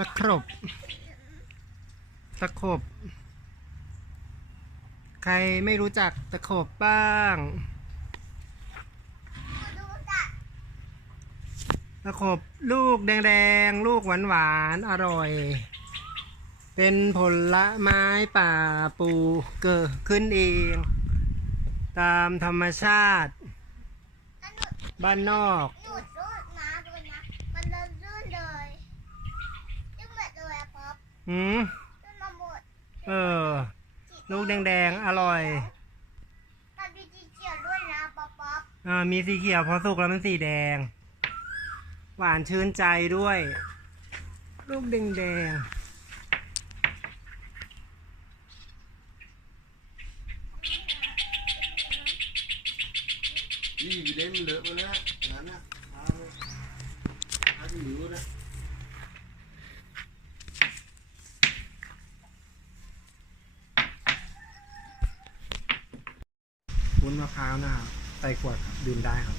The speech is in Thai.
ตะครบ ตะขบ ใครไม่รู้จักตะขบบ้างดูจ้ะตะขบลูกแดงๆ ลูกหวานๆ อร่อย เป็นผลไม้ป่าปูเกิดขึ้นเอง ตามธรรมชาติถ้าหนูบ้านนอก หนูรูดนะดูนะ มันเดินรื่นเลยจึงเหมือนเลยอะป๊ อปหืมจนมาหมดเออ ลูกแดงๆ อร่อยตอนดีจีเขียวด้วยนะป๊อปป๊อปอ่ามีสีเขียวพอสุกแล้วมันสีแดง หวานชื่นใจด้วย ลูกแดงนี่อยู่เด่นเลอะหมดแล้วงั้นนะเอาเลยเอาที่อยู่นะ ๆ วุ้นมะพร้าวนะครับใส่ขวดครับดื่มได้ครับ